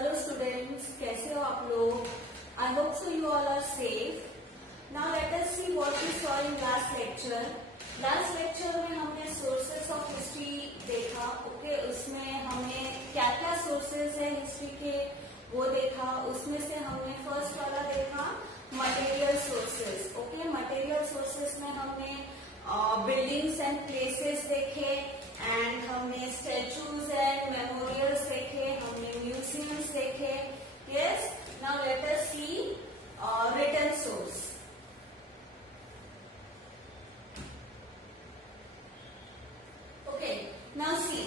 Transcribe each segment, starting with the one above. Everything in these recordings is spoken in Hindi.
हेलो स्टूडेंट्स, कैसे हो आप लोग? I hope so you all are safe. Now let us see what we saw in last lecture. Last lecture में हमने सोर्सेस ऑफ हिस्ट्री देखा। ओके, उसमें हमें क्या क्या सोर्सेस है हिस्ट्री के वो देखा। उसमें से हमने फर्स्ट वाला देखा material sources. Okay, material sources में हमने बिल्डिंग्स एंड प्लेसेस देखे एंड हमने स्टैचूज एंड मेमोरियल्स देखे, हमने म्यूजियम्स देखे। Yes, now let us see written source. Okay, now see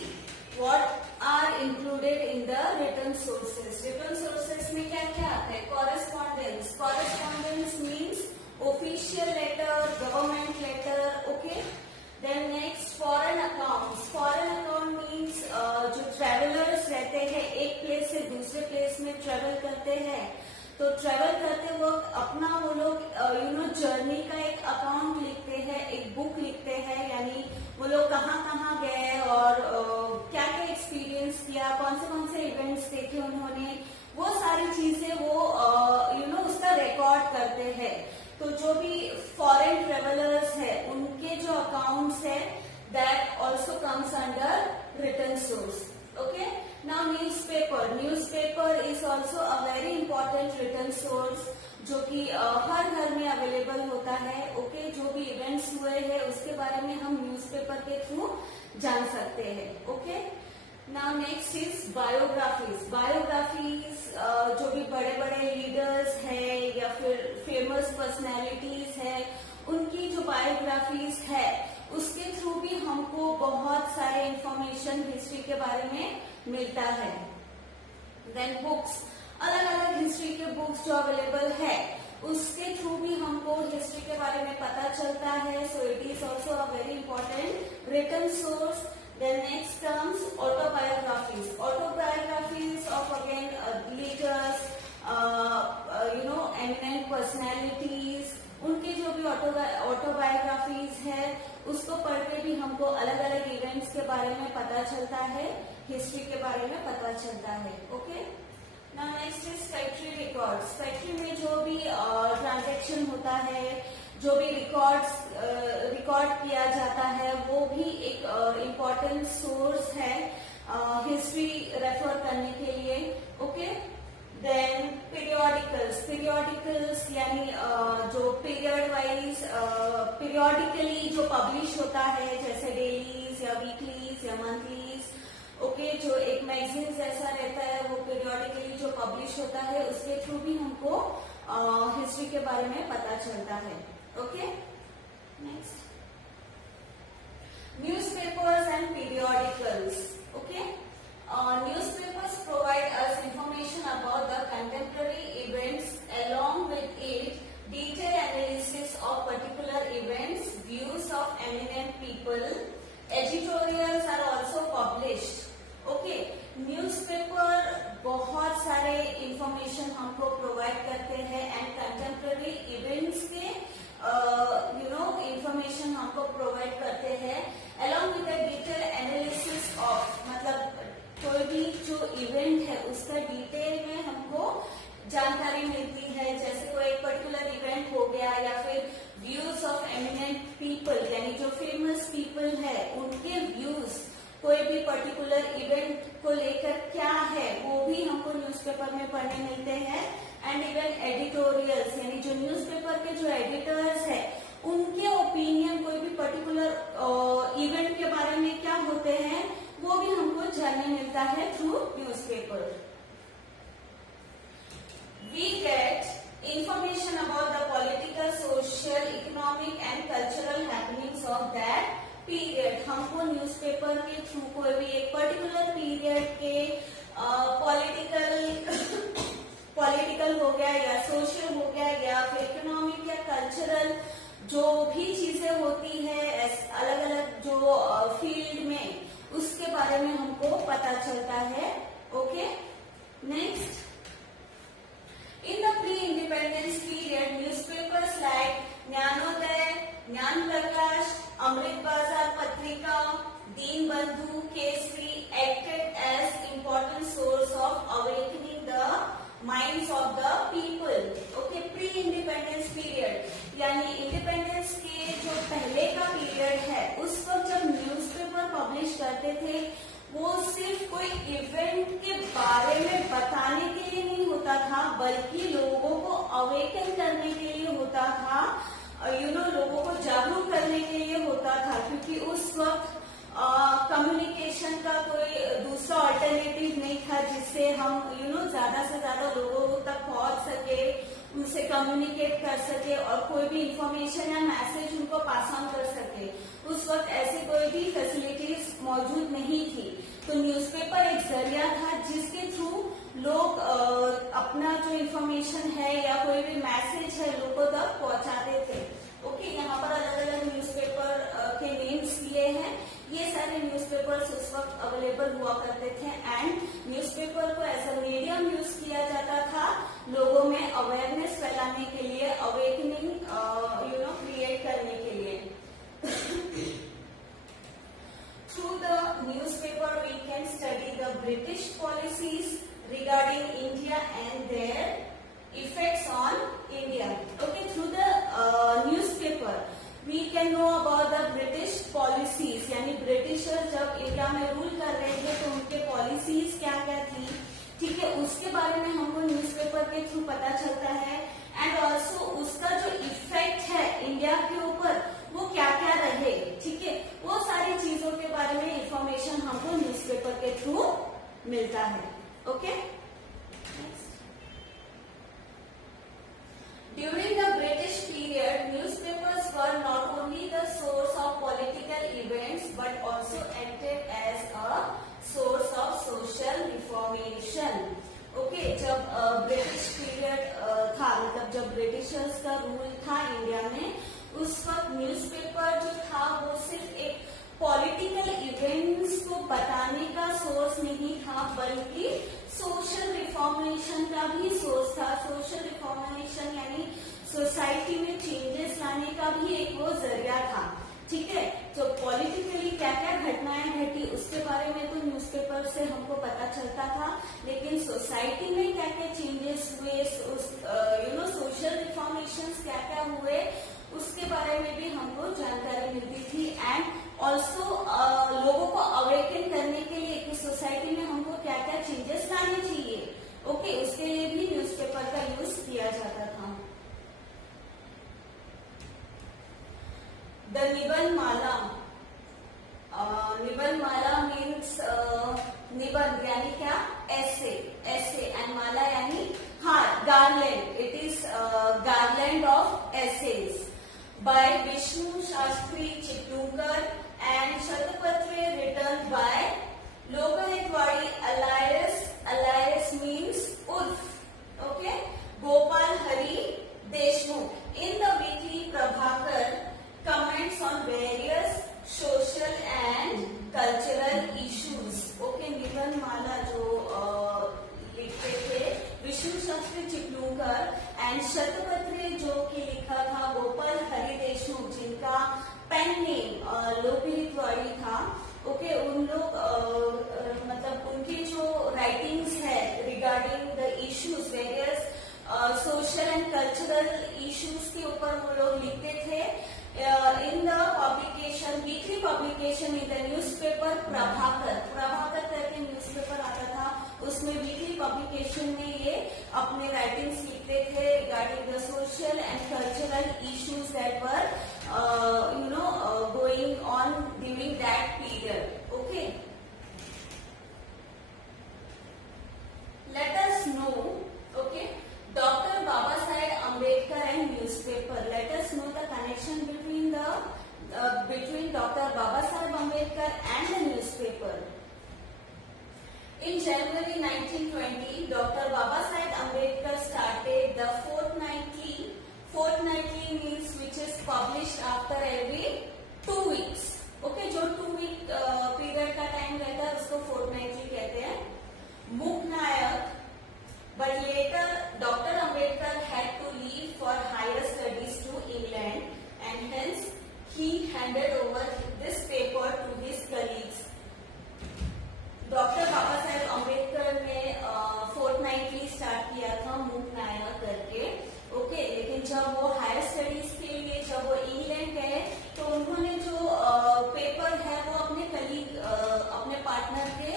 what are included in the written sources. रिटन सोर्सेस में क्या क्या आता है? Correspondence. Correspondence means official letter, government letter. Okay, then next foreign accounts. Foreign account means जो ट्रेवलर्स रहते हैं, एक प्लेस से दूसरे प्लेस में ट्रेवल करते हैं, तो ट्रेवल करते वक्त अपना वो लोग जर्नी का एक अकाउंट लिखते हैं, एक बुक लिखते हैं, यानी वो लोग कहाँ कहाँ गए और क्या क्या एक्सपीरियंस किया, कौन से इवेंट्स देखे उन्होंने, वो सारी चीजें वो उसका रिकॉर्ड करते हैं। तो जो भी फॉरेन ट्रेवलर्स है उनके जो अकाउंट्स है that also comes under written source. Okay, now newspaper. Newspaper is also a very important written source जो कि हर घर में अवेलेबल होता है। ओके, जो भी इवेंट्स हुए हैं उसके बारे में हम न्यूज़पेपर के थ्रू जान सकते हैं। Okay, now next is biographies. Biographies जो भी बड़े बड़े लीडर्स है या फिर फेमस पर्सनैलिटीज है, उनकी जो बायोग्राफीज है उसके थ्रू भी हमको बहुत सारे इंफॉर्मेशन हिस्ट्री के बारे में मिलता है। देन बुक्स, अलग अलग हिस्ट्री के बुक्स जो अवेलेबल है उसके थ्रू भी हमको हिस्ट्री के बारे में पता चलता है। So it is also a very important written source. Then next comes autobiographies. Autobiographies of again leaders, eminent personalities. उनके जो भी ऑटोबायोग्राफीज है उसको पढ़ के भी हमको अलग अलग इवेंट्स के बारे में पता चलता है, हिस्ट्री के बारे में पता चलता है। Okay, now next is factory records. Factory में जो भी ट्रांजैक्शन होता है, जो भी रिकॉर्ड किया जाता है, वो भी एक इम्पॉर्टेंट सोर्स है हिस्ट्री रेफर करने के लिए। ओके, देन पीरियोडिकल्स यानी जो पीरियड वाइज पीरियोडिकली जो पब्लिश होता है, जैसे डेलीज या वीकलीज या मंथलीज। ओके, जो एक मैगजीन जैसा रहता है वो पीरियोडिकली जो पब्लिश होता है उसके थ्रू भी हमको हिस्ट्री के बारे में पता चलता है। Okay, next newspapers and periodicals. Okay, newspapers provide us information about the contemporary events, along with it detailed analysis of particular events, views of eminent people. Editorials are also published. Okay, newspaper बहुत सारे इंफॉर्मेशन हमको प्रोवाइड करते हैं एंड कंटेम्पररी इवेंट्स के इंफॉर्मेशन हमको प्रोवाइड करते हैं along with the detail analysis of, मतलब कोई भी जो इवेंट है उसका डिटेल में हमको जानकारी मिलती है। जैसे कोई एक पर्टिकुलर इवेंट हो गया या फिर व्यूज ऑफ एमिनेंट पीपल, यानी जो फेमस पीपल है उनके व्यूज कोई भी पर्टिकुलर इवेंट को लेकर क्या है वो भी हमको न्यूज़पेपर में पढ़ने मिलते हैं। एंड इवन एडिटोरियल्स, यानी जो न्यूज़पेपर के जो एडिटर्स है उनके ओपिनियन कोई भी पर्टिकुलर इवेंट के बारे में क्या होते हैं वो भी हमको जानने मिलता है through newspaper. We get information about the political, social, economic and cultural happenings of that period. हमको न्यूज़पेपर के थ्रू कोई भी एक पर्टिकुलर पीरियड के पॉलिटिकल हो गया या सोशल हो गया या फिर इकोनॉमिक या कल्चरल जो भी चीजें होती है अलग अलग जो फील्ड में, उसके बारे में हमको पता चलता है। Okay, next, in the pre independence period newspapers like Gyanodaya, Gyan Prakash, Amrit Bazar Patrika, Deen Bandhu, Kesari acted as important source of awakening the event के बारे में बताने के लिए नहीं होता था, बल्कि लोगों को अवेकन करने के लिए होता था, लोगों को जागरूक करने के लिए होता था, क्योंकि उस वक्त कम्युनिकेशन का कोई दूसरा ऑल्टरनेटिव नहीं था जिससे हम ज्यादा से ज्यादा लोगों तक पहुंच सके, उनसे कम्युनिकेट कर सके और कोई भी इंफॉर्मेशन या मैसेज उनको पास ऑन कर सके। उस वक्त ऐसी कोई भी फैसिलिटीज मौजूद नहीं थी, तो न्यूज़पेपर एक जरिया था जिसके थ्रू लोग अपना जो इंफॉर्मेशन है या कोई भी मैसेज है लोगों तक पहुंचाते थे। ओके, यहाँ पर अलग अलग न्यूज़पेपर के नेम्स दिए हैं। ये सारे न्यूज़पेपर्स उस वक्त अवेलेबल हुआ करते थे एंड न्यूज़पेपर को एज अ मीडियम यूज किया जाता था लोगों में अवेयरनेस फैलाने के लिए, अवेकनिंग क्रिएट करने के लिए। Through the newspaper we can study the British policies regarding India and their effects on India. Okay, through the newspaper we can know about the British policies, यानी ब्रिटिशर्स जब इंडिया में रूल कर रहे थे तो उनके पॉलिसीज क्या क्या थी, ठीक है, उसके बारे में हमको न्यूज़पेपर के थ्रू पता चलता है। एंड ऑल्सो उसका जो इफेक्ट है इंडिया के ऊपर वो क्या क्या रहे, ठीक है, वो सारी चीजों के बारे में इंफॉर्मेशन हमको न्यूज़पेपर के थ्रू मिलता है। Okay, During the British period, newspapers were not only the source of political events but also acted as a source of social information. Okay, जब ब्रिटिश पीरियड था, मतलब जब ब्रिटिशर्स का रूल था इंडिया में, उस वक्त न्यूज़पेपर जो था वो सिर्फ एक पॉलिटिकल इवेंट्स को बताने का सोर्स नहीं था, बल्कि सोशल रिफॉर्मेशन का भी सोर्स था। सोशल रिफॉर्मेशन यानी सोसाइटी में चेंजेस लाने का भी एक वो जरिया था, ठीक है। तो पॉलिटिकली क्या क्या घटनाएं घटी उसके बारे में तो न्यूज़पेपर से हमको पता चलता था, लेकिन सोसाइटी में क्या क्या चेंजेस हुए, सोशल रिफॉर्मेशन क्या क्या हुए उसके बारे में भी हमको जानकारी मिलती थी। एंड ऑल्सो लोगों को अवेकन करने के लिए कि सोसाइटी में हमको क्या क्या चेंजेस लाने चाहिए, ओके, उसके लिए भी न्यूज़पेपर का यूज किया जाता था। द निबंध माला, निबंध माला मीन्स निबंध यानी क्या, ऐसे, एंड माला यानी हार, garland, it is garland of essays by Vishnu Shastri Chitlunkar and Shatapatre written by Lokahitwadi Alias means Urf, okay, Gopal Hari Deshmukh. In the weekly Prabhakar comments on various social and cultural issues. Okay, निबंध माला जो लिखते थे विष्णु शास्त्री चिपलूंकर एंड शतपत्रे जो कि लिखा था गोपाल हरि देशमुख, जिनका पेन नेम लोकहितवाड़ी था। ओके, उन लोग मतलब उनकी जो राइटिंग्स है regarding the issues, various social and cultural issues के ऊपर वो लोग लिखते थे। In the publication, weekly publication in the newspaper Prabhakar करके न्यूज़पेपर आता था, उसमें वीकली पब्लिकेशन में ये अपने राइटिंग्स लिखते थे regarding the social and cultural issues that were going on during that period. Okay, let us know, okay, Dr. Baba Saheb Ambedkar and newspaper. Let us know the connection between Dr. Baba Saheb Ambedkar and the newspaper. In January 1920, Dr. Baba Saheb Ambedkar started the fortnightly means which is published after every 2 weeks. Okay, जो 2 week period का टाइम रहता है उसको fortnightly कहते हैं। Muknayak, but later Dr. Ambedkar had to leave for higher studies to England and hence he handed over this paper to his colleagues. Doctor Baba Saheb Ambedkar ने फोर्टनाइटली स्टार्ट किया था मूकनायक करके, ओके, लेकिन जब वो हायर स्टडीज के लिए जब वो इंग्लैंड गए तो उन्होंने जो पेपर है वो अपने कलीग, अपने पार्टनर के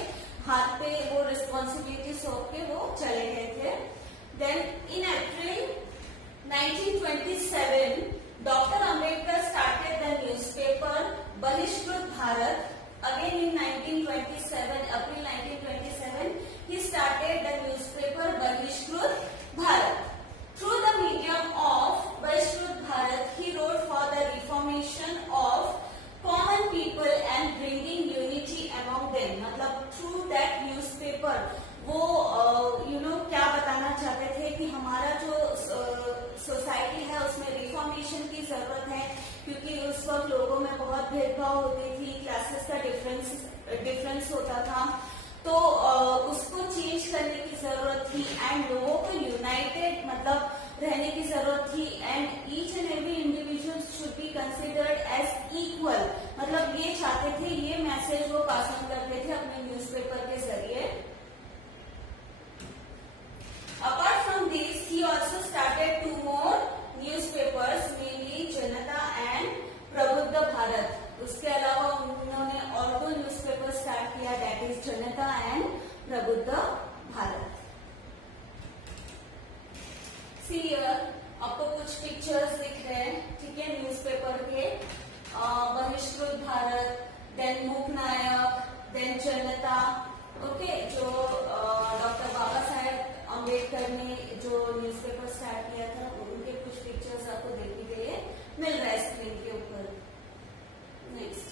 हाथ पे वो रिस्पॉन्सिबिलिटी सौंप के वो चले गए थे. Then in April 1927 Dr. Ambedkar started the newspaper Bahishkrut Bharat. Again in 1927, April 1927, he started the newspaper Bahishkrut Bharat. Through the medium of Bahishkrut Bharat, he wrote for the reformation of common people and bringing unity among them. मतलब through that newspaper वो क्या बताना चाहते थे कि हमारा जो सोसाइटी है उसमें रिफॉर्मेशन की जरूरत है, क्योंकि उस वक्त लोगों में बहुत भेदभाव होती थी, क्लासेस का डिफरेंस होता था, तो उसको चेंज करने की जरूरत थी एंड लोगों को यूनाइटेड मतलब रहने की जरूरत थी and each and every individual should be considered as equal. मतलब ये चाहते थे, ये मैसेज वो पास ऑन करते थे अपने न्यूज़पेपर के जरिए. Apart from this, he also started 2 more newspapers, mainly Janata and Prabuddha Bharat. उसके अलावा उन्होंने और 2 न्यूज़पेपर स्टार्ट किया, that is Janata and Prabuddha Bharat. See here, आपको कुछ पिक्चर्स दिख रहे हैं, ठीक है, न्यूज़पेपर के. बहिष्कृत भारत, देन मूक नायक, देन जनता. ओके, जो डॉक्टर बाबा साहेब अम्बेडकर ने जो न्यूज़पेपर स्टार्ट किया था, उनके कुछ पिक्चर्स आपको देखने के लिए मिल रहा है स्क्रीन के ऊपर. Next,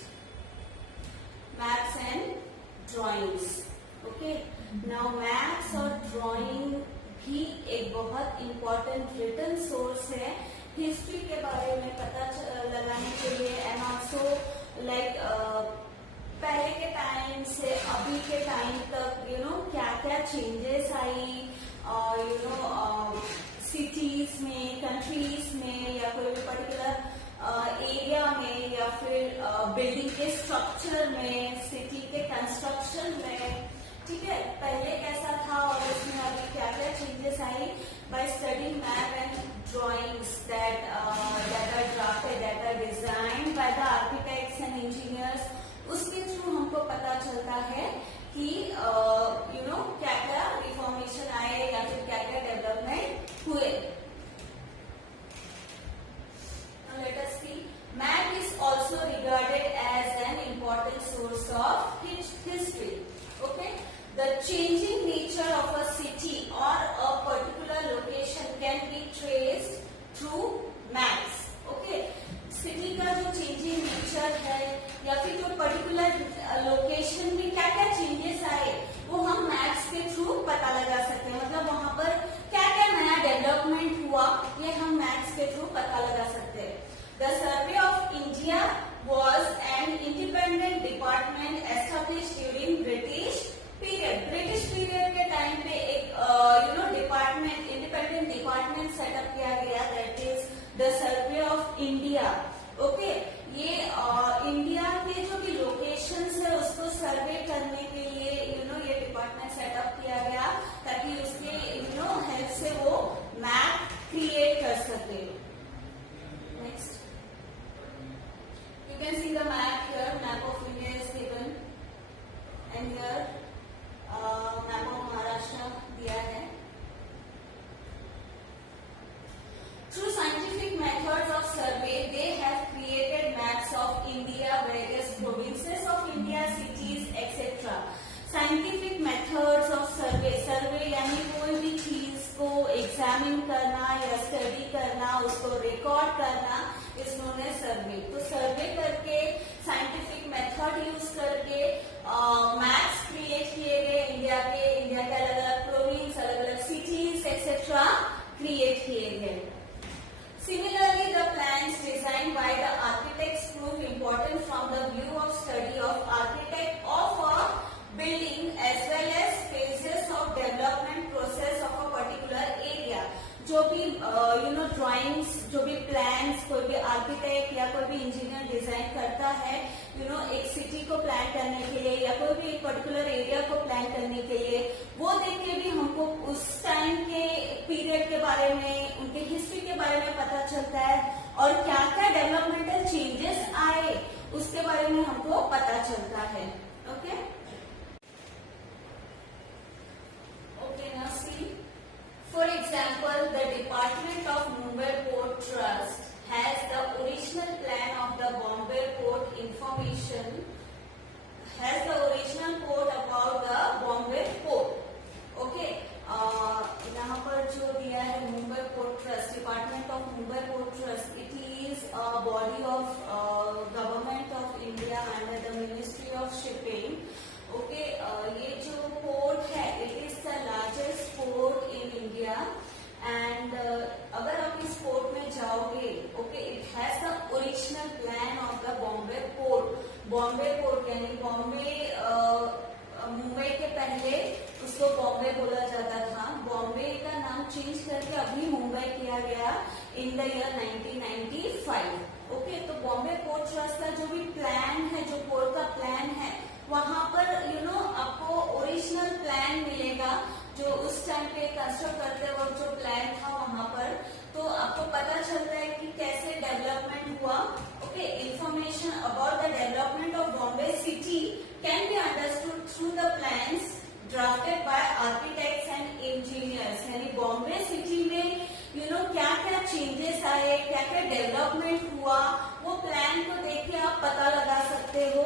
maths and drawings. Okay, now maths और ड्राइंग भी एक बहुत इम्पोर्टेंट रिटन सोर्स है हिस्ट्री के बारे में पता लगाने के लिए एंड ऑल्सो लाइक पहले के टाइम से अभी के टाइम तक क्या क्या चेंजेस आई सिटीज में, कंट्रीज में या कोई भी पर्टिकुलर एरिया में या फिर बिल्डिंग के स्ट्रक्चर में, सिटी के कंस्ट्रक्शन में, ठीक है, पहले कैसा था और उसमें अभी क्या क्या चेंजेस आई. By studying map and drawings that are drafted, that are designed by the architects and engineers, उसके थ्रू हमको पता चलता है कि क्या क्या रिफॉर्मेशन आए या फिर क्या क्या डेवलपमेंट हुए. Let us see. Map is also regarded as an important source of history. Okay, the changing nature of a city or a particular location can be traced through maps. Okay, city का जो चेंजिंग नेचर है या फिर जो पर्टिकुलर लोकेशन में क्या क्या चेंजेस आए वो हम मैप्स के थ्रू पता लगा सकते हैं. मतलब वहां पर क्या क्या नया डेवलपमेंट हुआ ये हम मैप्स के थ्रू पता लगा सकते हैं. The survey of India was an independent department establish during British period. British period के टाइम पे एक डिपार्टमेंट, इंडिपेंडेंट डिपार्टमेंट सेटअप किया गया, that is the survey of India. Okay, ये इंडिया के जो भी लोकेशंस है उसको सर्वे करने के लिए ये डिपार्टमेंट सेटअप किया गया ताकि उसके हेल्प से वो मैप क्रिएट कर सके. Next, you can see the map here. Map of India is given and here map of Maharashtra दिया है. Through scientific methods of survey, they have created maps of India, various provinces of India, cities, etc. Scientific methods of survey, survey यानी कोई भी चीज को एग्जामिन करना या स्टडी करना, उसको रिकॉर्ड करना, इस नोन एज सर्वे. तो सर्वे करके साइंटिफिक मेथड यूज करके मैप्स क्रिएट किए गए इंडिया के अलग अलग प्रोविंस, अलग अलग सिटीज एक्सेट्रा क्रिएट किए गए. Similarly, the plans designed by the architects prove important from the view of study of architect of a building as well as phases of development process of a particular area. जो भी ड्राइंग्स, जो भी प्लान्स कोई भी आर्किटेक्ट या कोई भी इंजीनियर डिजाइन करता है एक सिटी को प्लान करने के लिए या कोई भी एक पर्टिकुलर एरिया को प्लान करने के लिए, वो देख के भी हमको उस टाइम के पीरियड के बारे में, उनके हिस्ट्री के बारे में पता चलता है और क्या क्या डेवलपमेंटल चेंजेस आए उसके बारे में हमको पता चलता है. ओके, बॉम्बे मुंबई के पहले उसको बॉम्बे बोला जाता था। बॉम्बे का नाम चेंज करके अभी मुंबई किया गया इन द ईयर 1995। ओके, तो बॉम्बे पोर्ट ट्रस्ट का जो भी प्लान है, जो पोर्ट का प्लान है, वहां पर आपको ओरिजिनल प्लान मिलेगा जो उस टाइम पे कंस्ट्रक्ट करते वक्त जो प्लान था वहां पर। तो आपको पता चलता है कि कैसे डेवलपमेंट हुआ। Okay, information about the development of Bombay city can be understood through the plans drafted bye architects and engineers. यानी बॉम्बे सिटी में क्या क्या चेंजेस आए, क्या क्या डेवलपमेंट हुआ, वो प्लान को देख के आप पता लगा सकते हो।